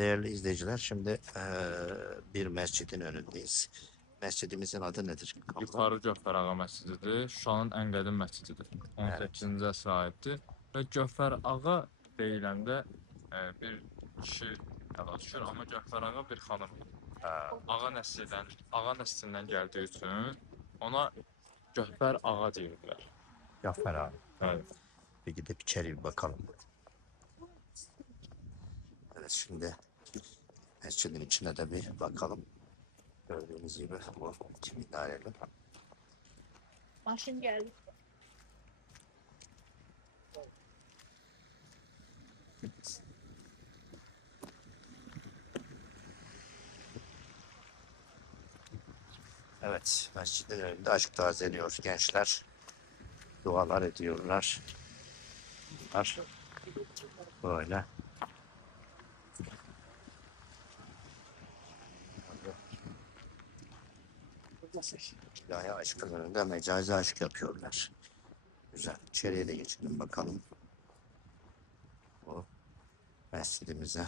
değerli izleyiciler, şimdi bir mescidin önündeyiz. Mescidimizin adı nedir? Yuxarı Gövhər Ağa məscididir. Şuşanın ən qədim məscididir. 18-ci əsrə aiddir. Və Gövhər Ağa deyiləndə bir kişi yada düşür, amma Gövhər Ağa bir xanım. Ağa nəslindən gəldiyi üçün ona Gövhər Ağa deyirlər. Cafer abi. Evet. Bir gidip içeri bir bakalım. Evet, şimdi mescidin içine de bir bakalım. Gördüğünüz gibi bu iki minareli. Maşın geldi. Evet, mescidin önünde aşk tazeliyor gençler. Dualar ediyorlar. Bunlar böyle. İlahi aşkın önünde mecazi aşk yapıyorlar. Güzel. İçeriye de geçelim bakalım. Bu mescidimize.